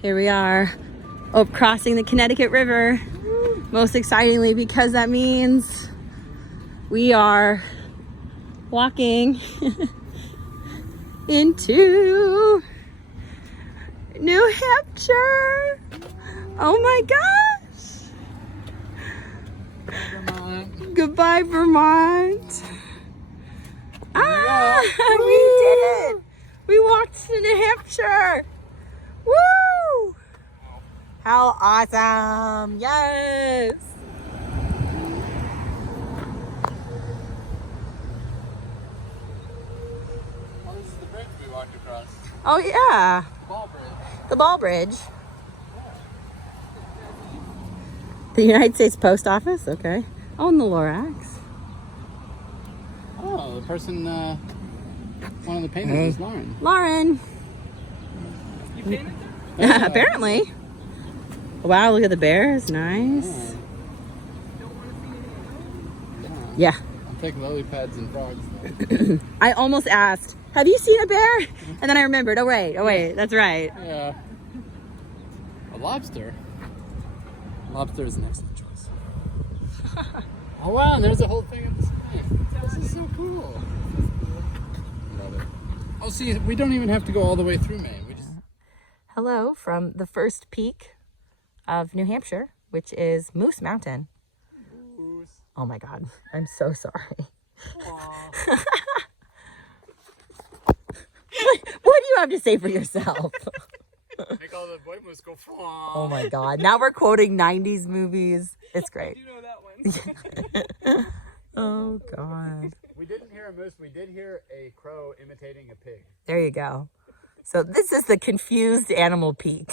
Here we are, crossing the Connecticut River. Most excitingly, because that means we are walking into New Hampshire. Oh my gosh. Vermont. Goodbye, Vermont. Ah, we did it. We walked to New Hampshire. Woo! How awesome. Yes. Oh, this is the bridge we walked across. Oh yeah. Ball bridge. The Ball Bridge. The United States Post Office? Okay. Oh, and the Lorax. Oh, the person, one of the painters is Lauren. Lauren. You painted them? Yeah. Apparently. Wow, look at the bears. Nice. Don't want to see any of those? Yeah. I'll take lily pads and frogs. I almost asked, have you seen a bear? And then I remembered, oh wait, that's right. Yeah. A lobster. Lobster is an excellent choice. Oh wow, and there's a whole thing of this. This is so cool. Love it. Oh, see, we don't even have to go all the way through Maine. We just... Hello from the first peak of New Hampshire, which is Moose Mountain. Moose. Oh my God, I'm so sorry. What do you have to say for yourself? Make all the boy moose go. Oh my God, now we're quoting 90s movies. It's great. I do know that one. Oh God. We didn't hear a moose, we did hear a crow imitating a pig. There you go. So this is the confused animal peak.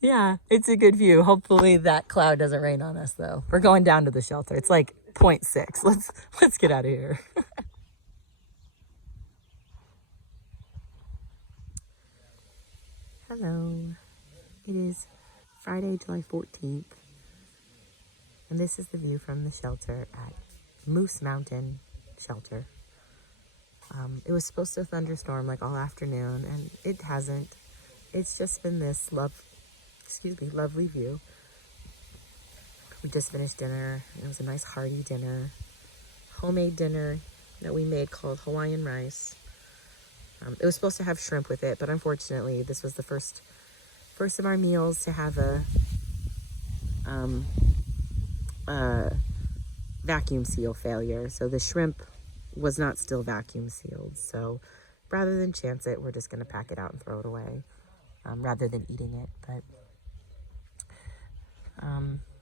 Yeah, it's a good view. Hopefully that cloud doesn't rain on us though. We're going down to the shelter. It's like 0.6. Let's get out of here. Hello. It is Friday, July 14th. And this is the view from the shelter at Moose Mountain Shelter. It was supposed to thunderstorm like all afternoon, and it hasn't. It's just been this lovely view. We just finished dinner. It was a nice hearty dinner. Homemade dinner that we made called Hawaiian rice. It was supposed to have shrimp with it, but unfortunately this was the first of our meals to have a vacuum seal failure. So the shrimp was not still vacuum sealed. So rather than chance it, we're just going to pack it out and throw it away rather than eating it. But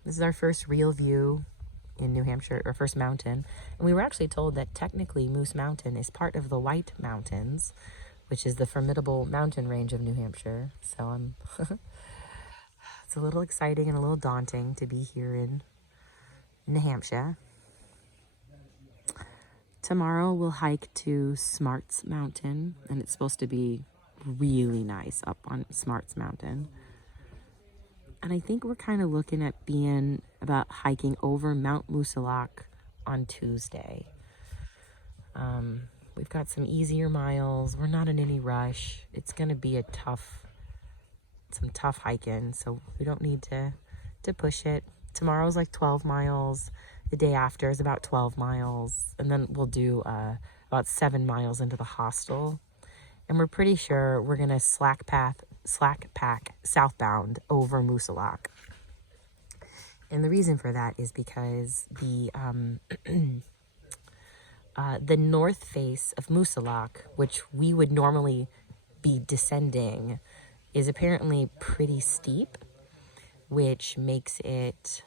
this is our first real view in New Hampshire, our first mountain. And we were actually told that technically Moose Mountain is part of the White Mountains, which is the formidable mountain range of New Hampshire. So it's a little exciting and a little daunting to be here in New Hampshire. Tomorrow we'll hike to Smarts Mountain, and it's supposed to be really nice up on Smarts Mountain. And I think we're kind of looking at being about hiking over Mount Moosilauke on Tuesday. We've got some easier miles. We're not in any rush. It's going to be some tough hiking, so we don't need to push it. Tomorrow's like 12 miles. The day after is about 12 miles. And then we'll do about 7 miles into the hostel. And we're pretty sure we're going to slack pack southbound over Moosilauke. And the reason for that is because the north face of Moosilauke, which we would normally be descending, is apparently pretty steep, which makes it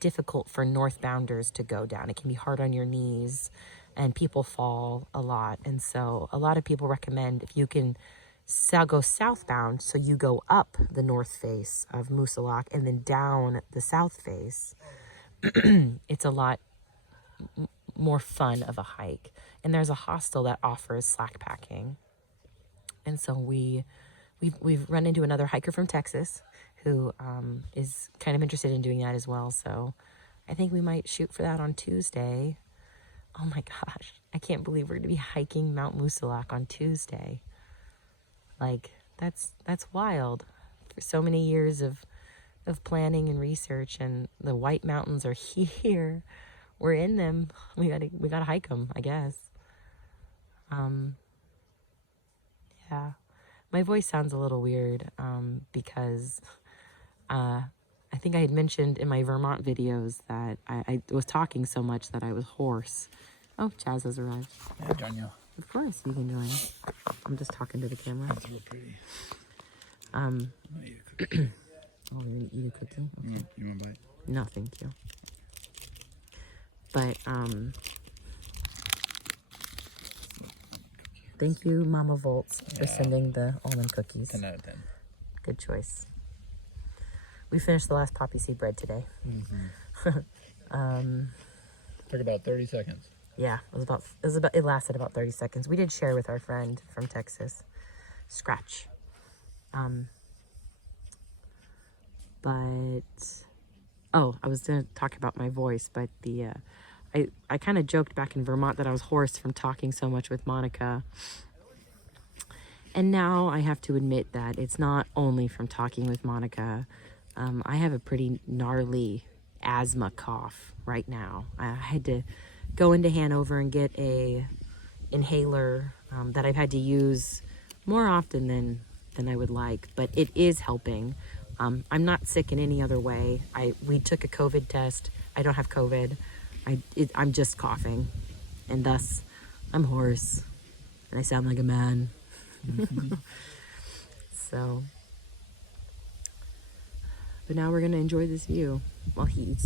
difficult for northbounders to go down. It can be hard on your knees, and people fall a lot. And so a lot of people recommend if you can go southbound, so you go up the north face of Moosilauke and then down the south face, it's a lot more fun of a hike. And there's a hostel that offers slack packing. And so we've run into another hiker from Texas who is kind of interested in doing that as well. So I think we might shoot for that on Tuesday. Oh my gosh, I can't believe we're going to be hiking Mount Moosilauke on Tuesday. Like, that's wild. For so many years of planning and research, and the White Mountains are here. We're in them. We gotta hike them, I guess. Yeah. My voice sounds a little weird because I think I had mentioned in my Vermont videos that I was talking so much that I was hoarse. Oh, Chaz has arrived. Yeah, Daniel. Of course, you can join. I'm just talking to the camera. That's real pretty. Oh, Eat a cookie. we're gonna eat a cookie? Okay. You want a bite? No, thank you. But, thank you, Mama Volts, for sending the almond cookies. 10 out of 10. Good choice. We finished the last poppy seed bread today. Took about 30 seconds. Yeah, it lasted about 30 seconds. We did share with our friend from Texas, Scratch. But oh, I was gonna talk about my voice, but I kind of joked back in Vermont that I was hoarse from talking so much with Monica. And now I have to admit that it's not only from talking with Monica. I have a pretty gnarly asthma cough right now. I had to go into Hanover and get a inhaler that I've had to use more often than I would like, but it is helping. I'm not sick in any other way. We took a COVID test. I don't have COVID. I'm just coughing, and thus I'm hoarse, and I sound like a man. So, but now we're gonna enjoy this view while he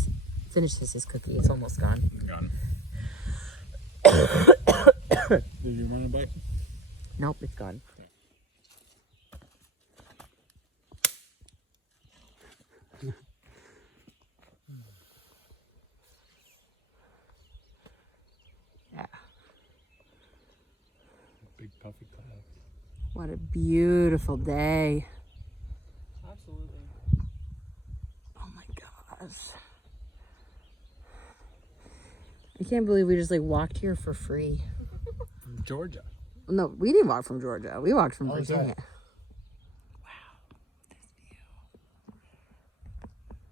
finishes his cookie. It's almost gone. Gone. Did you want a bite? Nope, it's gone. Yeah. Big puffy clouds. What a beautiful day. Absolutely. Oh my gosh. I can't believe we just like walked here for free. Georgia. No, we didn't walk from Georgia. We walked from Virginia. Wow. This view.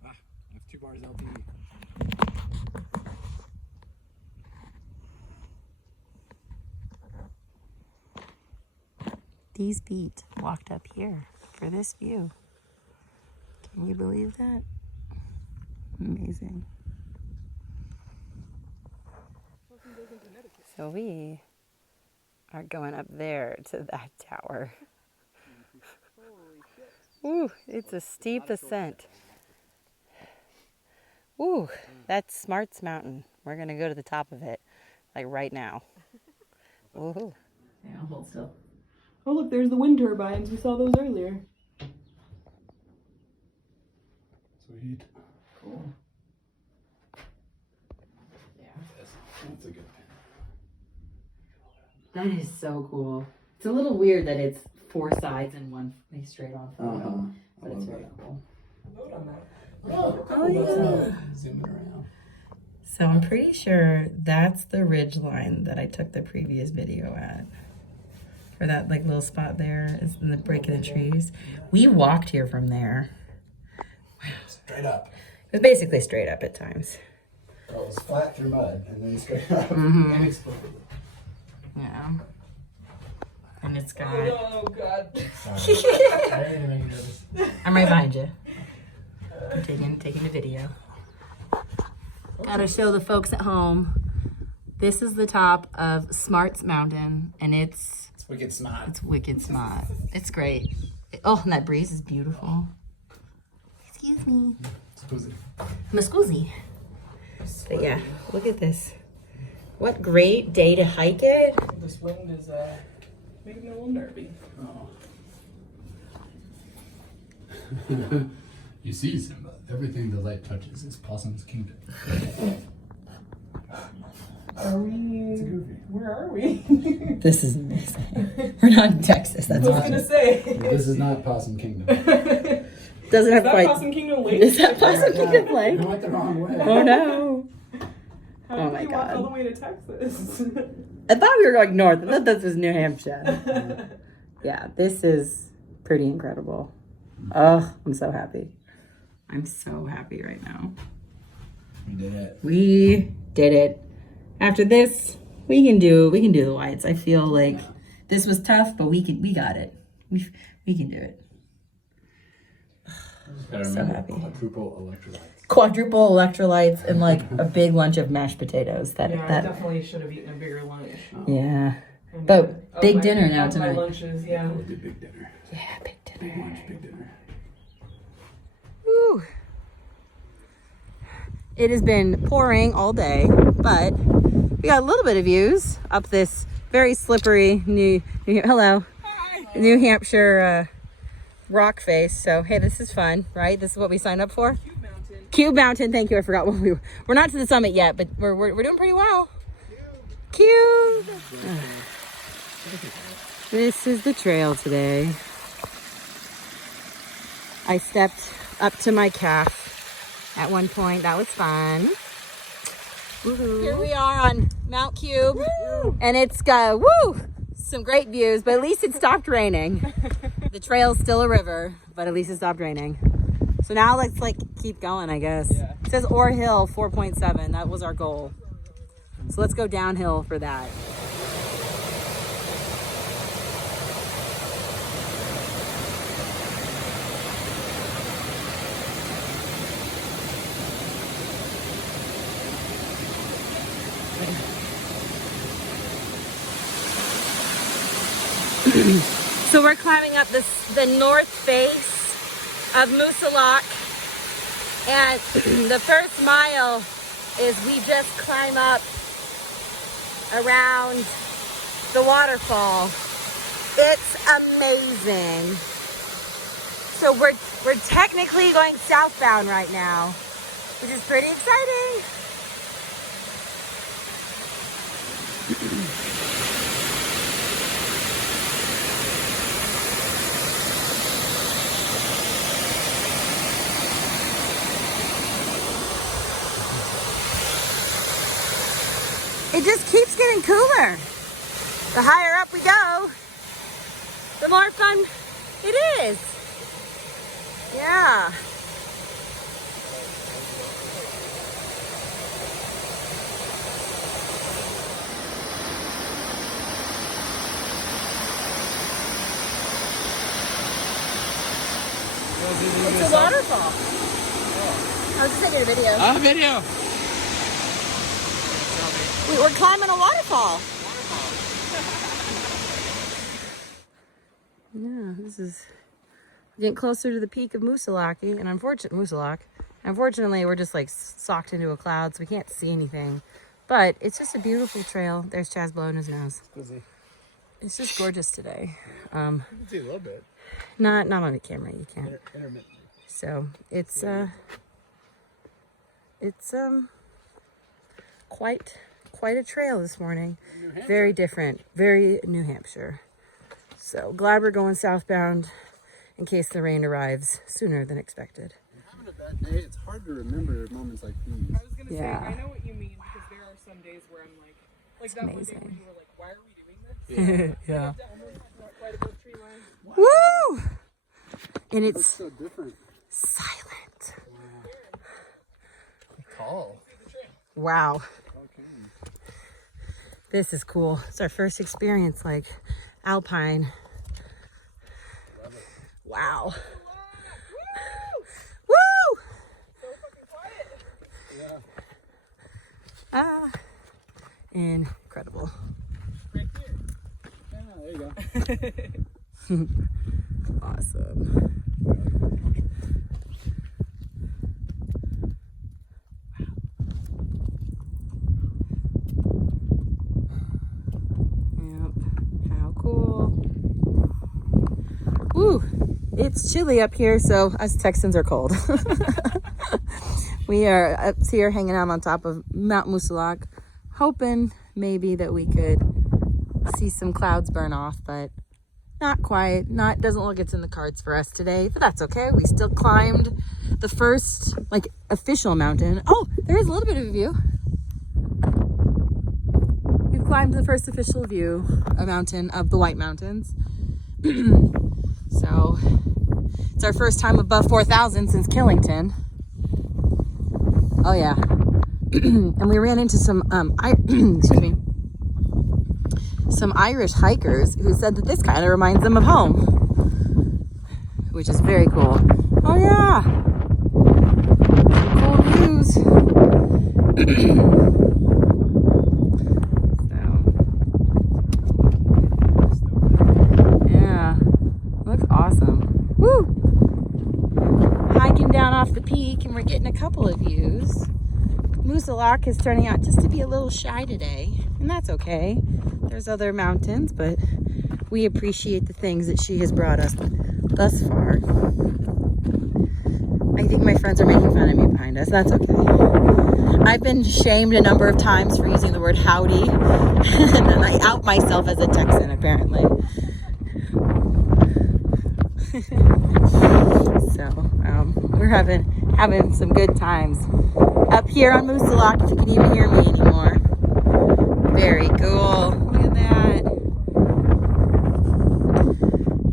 I have 2 bars LP. These feet walked up here for this view. Can you believe that? Amazing. So we are going up there to that tower. Ooh, it's a steep ascent. Ooh, that's Smarts Mountain. We're gonna go to the top of it, like right now. Ooh. Yeah, I'll hold still. Oh look, there's the wind turbines. We saw those earlier. Sweet. Cool. Yeah. That's a good That is so cool. It's a little weird that it's 4 sides and one straight on photo, but it's very cool. Vote on that. Oh yeah. Zooming around. So I'm pretty sure that's the ridge line that I took the previous video at. For that like little spot there is in the break of the trees. We walked here from there. Wow. Straight up. It was basically straight up at times. Well, it was flat through mud and then straight up. Mhm. And exploded. Yeah. And it's got... Oh god. Sorry. I didn't even make you nervous. I'm right behind you. I'm taking the video. Gotta show the folks at home. This is the top of Smarts Mountain, and it's Wicked smart. It's wicked smart. It's great. Oh, and that breeze is beautiful. Excuse me. Muscusi. But yeah, look at this. What great day to hike it. This wind is making me a little nervy. Oh. You see, Simba, everything the light touches is Possum's kingdom. Are we? It's a goofy. Where are we? This is amazing. We're not in Texas. That's I was gonna say. This is not Possum Kingdom. Doesn't have Is that quite. Possum Kingdom Lake? Is that Possum Kingdom I Lake? went the wrong way. Oh no. How Oh did my we walk God. all the way to Texas? I thought we were going north. I thought this was New Hampshire. Yeah, this is pretty incredible. Oh, I'm so happy. I'm so happy right now. We did it. We did it. After this, we can do the lights. I feel like this was tough, but we got it. We can do it. So happy. Quadruple electrolytes and like a big lunch of mashed potatoes. I definitely should have eaten a bigger lunch. Yeah. But big dinner now tonight. My lunches, yeah. We'll do big dinner. Yeah, big dinner. Big lunch, big dinner. Woo. It has been pouring all day, but we got a little bit of views up this very slippery New Hampshire rock face. So hey, this is fun, right? This is what we signed up for. Cube Mountain. Thank you. I forgot what we were. We're not to the summit yet, but we're doing pretty well. Cube. This is the trail today. I stepped up to my calf at one point. That was fun. Woo-hoo. Here we are on Mount Cube. Woo! And it's got some great views, but at least it stopped raining. The trail's still a river, but at least it stopped raining. So now let's keep going, I guess. Yeah. It says Ore Hill 4.7. That was our goal. So let's go downhill for that. So we're climbing up the north face of Moosalok, and the first mile is we just climb up around the waterfall. It's amazing. So we're technically going southbound right now, which is pretty exciting. It just keeps getting cooler. The higher up we go, the more fun it is. Yeah. It's a waterfall. I was just taking a video. Video. We're climbing a waterfall. Yeah, this is getting closer to the peak of Moosalok, and unfortunately, we're just socked into a cloud, so we can't see anything. But it's just a beautiful trail. There's Chaz blowing his nose. It's just gorgeous today. You can see a little bit. Not on the camera, you can't. So it's quite a trail this morning. Very different, very New Hampshire. So glad we're going southbound in case the rain arrives sooner than expected. Having a bad day, it's hard to remember moments like these. I was gonna say, I know what you mean, because there are some days where I'm like that amazing. one day when you were like, why are we doing this? Yeah. Not quite above tree line. Woo! And It's it's so different. silent. Tall. Wow. Okay. This is cool. It's our first experience alpine. Wow. Woo! So fucking quiet. Incredible. Right here. Yeah, there you go. Awesome. Woo! It's chilly up here, so us Texans are cold. We are up here hanging out on top of Mount Moosalok, hoping maybe that we could see some clouds burn off, but not quite. Doesn't look it's in the cards for us today, but that's okay. We still climbed the first official mountain. Oh, there is a little bit of a view. We've climbed the first official mountain of the White Mountains. So it's our first time above 4,000 since Killington. Oh yeah. And we ran into some excuse me, some Irish hikers who said that this kind of reminds them of home, which is very cool. Oh yeah, cool views. Yeah, looks awesome. Woo! Hiking down off the peak, and we're getting a couple of views. Moosilauke is turning out just to be a little shy today, and that's okay. There's other mountains, but we appreciate the things that she has brought us thus far. I think my friends are making fun of me behind us. That's okay. I've been shamed a number of times for using the word howdy, and then I out myself as a Texan, apparently. So, we're having some good times up here on Moosilauke, if you can even hear me anymore. Very cool. Look at that.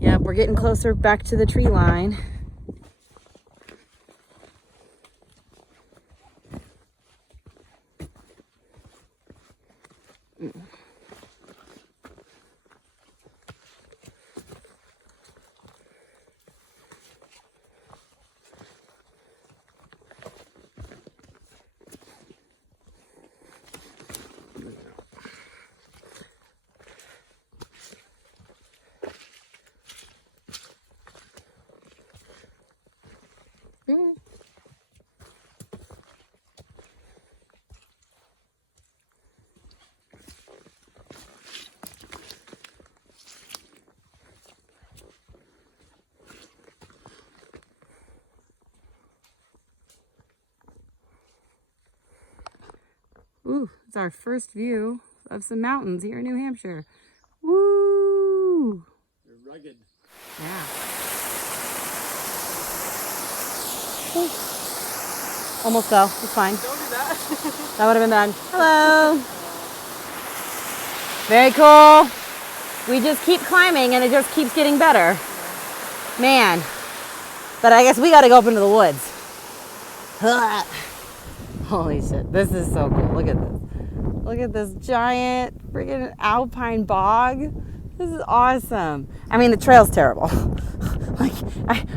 Yep, we're getting closer back to the tree line. Ooh, it's our first view of some mountains here in New Hampshire. Woo! You're rugged. Yeah. Ooh. Almost fell. It's fine. Don't do that. That would have been bad. Hello. Very cool. We just keep climbing and it just keeps getting better. Man. But I guess we got to go up into the woods. Holy shit. This is so cool. Look at this. Look at this giant freaking alpine bog. This is awesome. I mean, the trail's terrible. Like,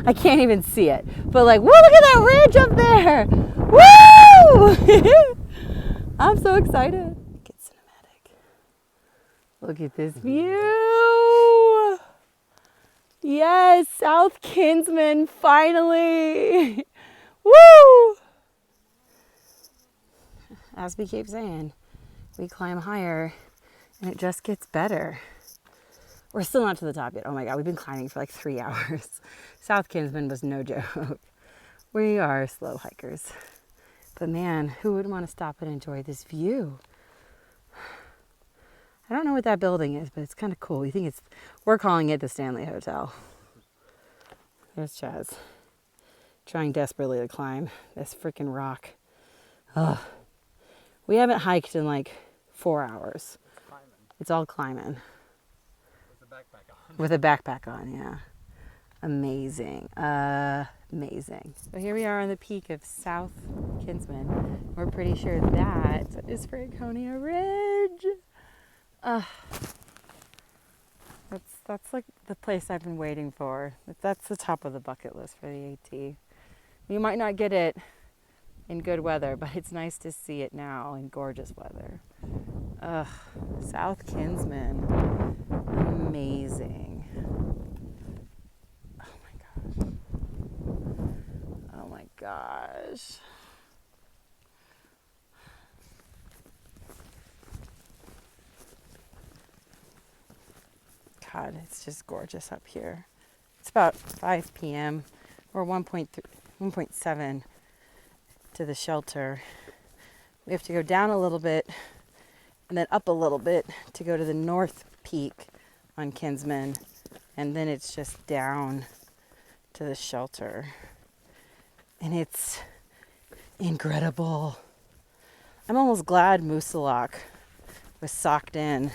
I can't even see it. But like, whoa, look at that ridge up there. Woo! I'm so excited. Get cinematic. Look at this view. Yes, South Kinsman, finally. Woo! As we keep saying, we climb higher and it just gets better. We're still not to the top yet. Oh my God, we've been climbing for like 3 hours. South Kinsman was no joke. We are slow hikers. But man, who would want to stop and enjoy this view? I don't know what that building is, but it's kind of cool. We're calling it the Stanley Hotel. There's Chaz, trying desperately to climb this freaking rock. Ugh. We haven't hiked in like 4 hours. It's all climbing. With a backpack on, yeah. Amazing. Amazing. So here we are on the peak of South Kinsman. We're pretty sure that is Franconia Ridge. That's like the place I've been waiting for. That's the top of the bucket list for the AT. You might not get it in good weather, but it's nice to see it now in gorgeous weather. South Kinsman. Amazing. Oh my gosh. Oh my gosh. God, it's just gorgeous up here. It's about 5 p.m. We're 1.7 to the shelter. We have to go down a little bit and then up a little bit to go to the north peak on Kinsman, and then it's just down to the shelter. And it's incredible. I'm almost glad Moosilauke was socked in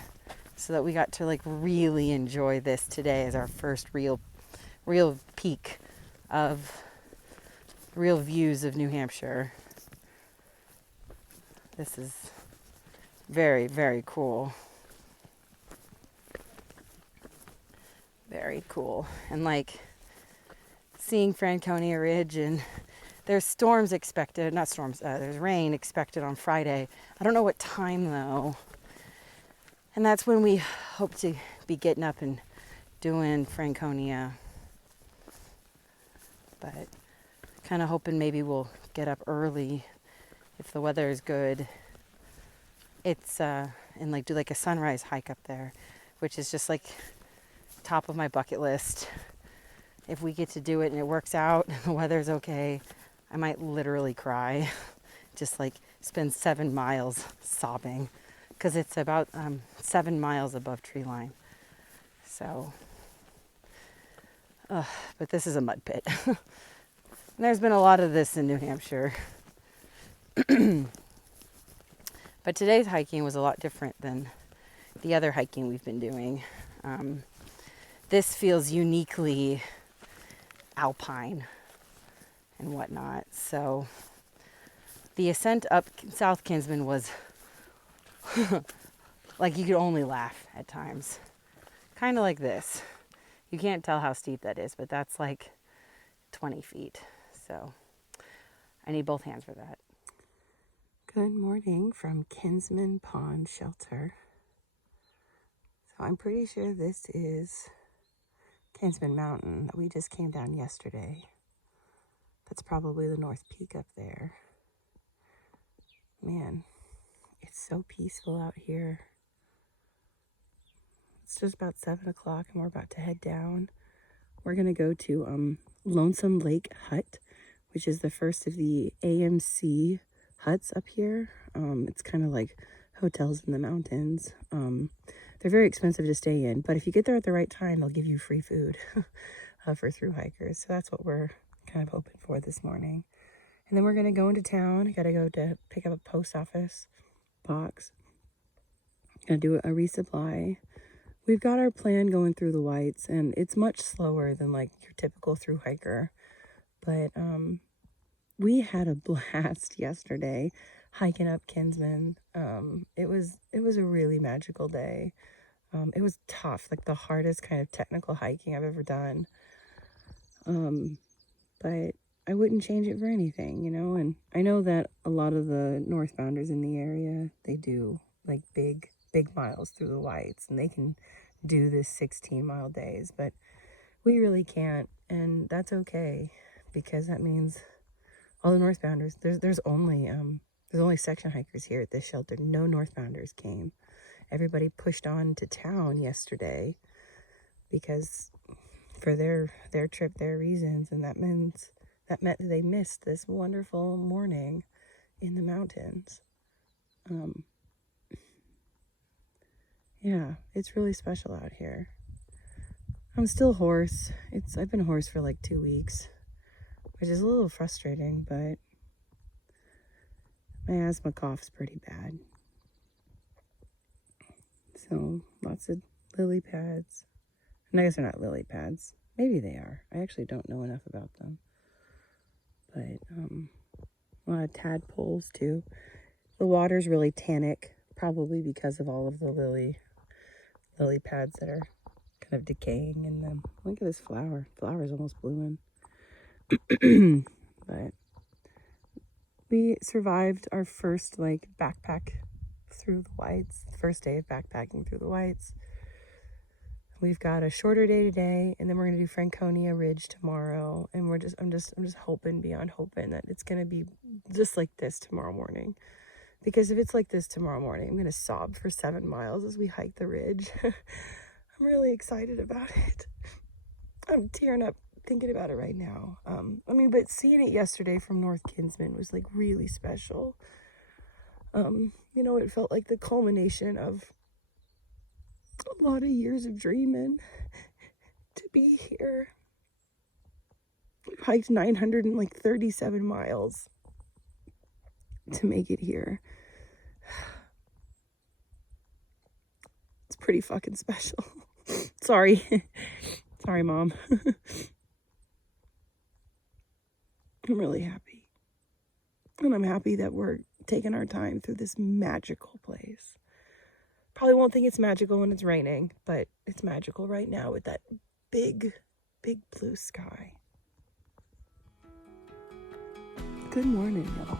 so that we got to like really enjoy this today as our first real peak of real views of New Hampshire. This is very, very cool. Very cool. And like seeing Franconia Ridge, and there's storms expected, not storms, there's rain expected on Friday. I don't know what time though. And that's when we hope to be getting up and doing Franconia. But kind of hoping maybe we'll get up early if the weather is good. It's and like do like a sunrise hike up there, which is just like top of my bucket list. If we get to do it and it works out and the weather's okay, I might literally cry. Just like spend 7 miles sobbing, because it's about 7 miles above tree line. So, but this is a mud pit. There's been a lot of this in New Hampshire. But today's hiking was a lot different than the other hiking we've been doing. This feels uniquely alpine and whatnot. So the ascent up South Kinsman was like you could only laugh at times. Kind of like this. You can't tell how steep that is, but that's like 20 feet. So I need both hands for that. Good morning from Kinsman Pond Shelter. So I'm pretty sure this is Kinsman Mountain that we just came down yesterday. That's probably the North Peak up there. Man, it's so peaceful out here. It's just about 7 o'clock and we're about to head down. We're gonna go to Lonesome Lake Hut, which is the first of the AMC huts up here. It's kind of like hotels in the mountains. They're very expensive to stay in, but if you get there at the right time, they'll give you free food for thru hikers. So that's what we're kind of hoping for this morning. And then we're going to go into town. Got to go to pick up a post office box. Going to do a resupply. We've got our plan going through the whites, and it's much slower than like your typical thru hiker. But we had a blast yesterday hiking up Kinsman. It was a really magical day. It was tough, like the hardest kind of technical hiking I've ever done. But I wouldn't change it for anything, you know. And I know that a lot of the northbounders in the area, they do like big miles through the whites, and they can do this 16-mile days, but we really can't, and that's okay, because that means all the northbounders, there's only section hikers here at this shelter. No northbounders came. Everybody pushed on to town yesterday because for their trip, their reasons, and that meant that they missed this wonderful morning in the mountains. Yeah, it's really special out here. I'm still hoarse. I've been hoarse for like 2 weeks, which is a little frustrating, but my asthma cough's pretty bad. So lots of lily pads. And I guess they're not lily pads. Maybe they are. I actually don't know enough about them. But a lot of tadpoles too. The water's really tannic, probably because of all of the lily pads that are kind of decaying in them. Look at this flower. The flower's almost blooming. But we survived our first like backpack through the whites. First day of backpacking through the whites. We've got a shorter day today, and then we're gonna do Franconia Ridge tomorrow. And I'm just hoping beyond hoping that it's gonna be just like this tomorrow morning. Because if it's like this tomorrow morning, I'm gonna sob for 7 miles as we hike the ridge. I'm really excited about it. I'm tearing up thinking about it right now. But seeing it yesterday from North Kinsman was like really special. It felt like the culmination of a lot of years of dreaming to be here. We've hiked 937 miles to make it here. It's pretty fucking special. Sorry. Sorry, Mom. I'm really happy. And I'm happy that we're taking our time through this magical place. Probably won't think it's magical when it's raining, but it's magical right now with that big, big blue sky. Good morning, y'all.